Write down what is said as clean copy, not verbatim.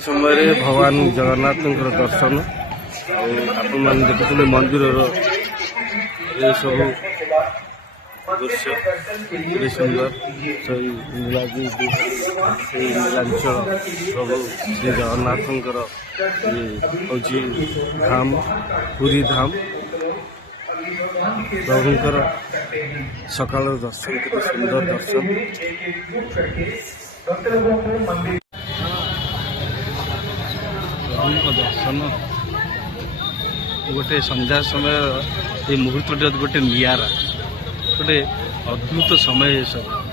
समय भगवान जगन्नाथ दर्शन आपण देखुले मंदिर सब दृश्य सुंदर नीलाद्री नीलांचल प्रभु श्री जगन्नाथ हूँ धाम पुरी धाम प्रभुंर सकाल दर्शन के सुंदर दर्शन प्रभु दर्शन गोटे संध्या समय ये मुहूर्त गोटे नियारा गोटे अद्भुत समय सब।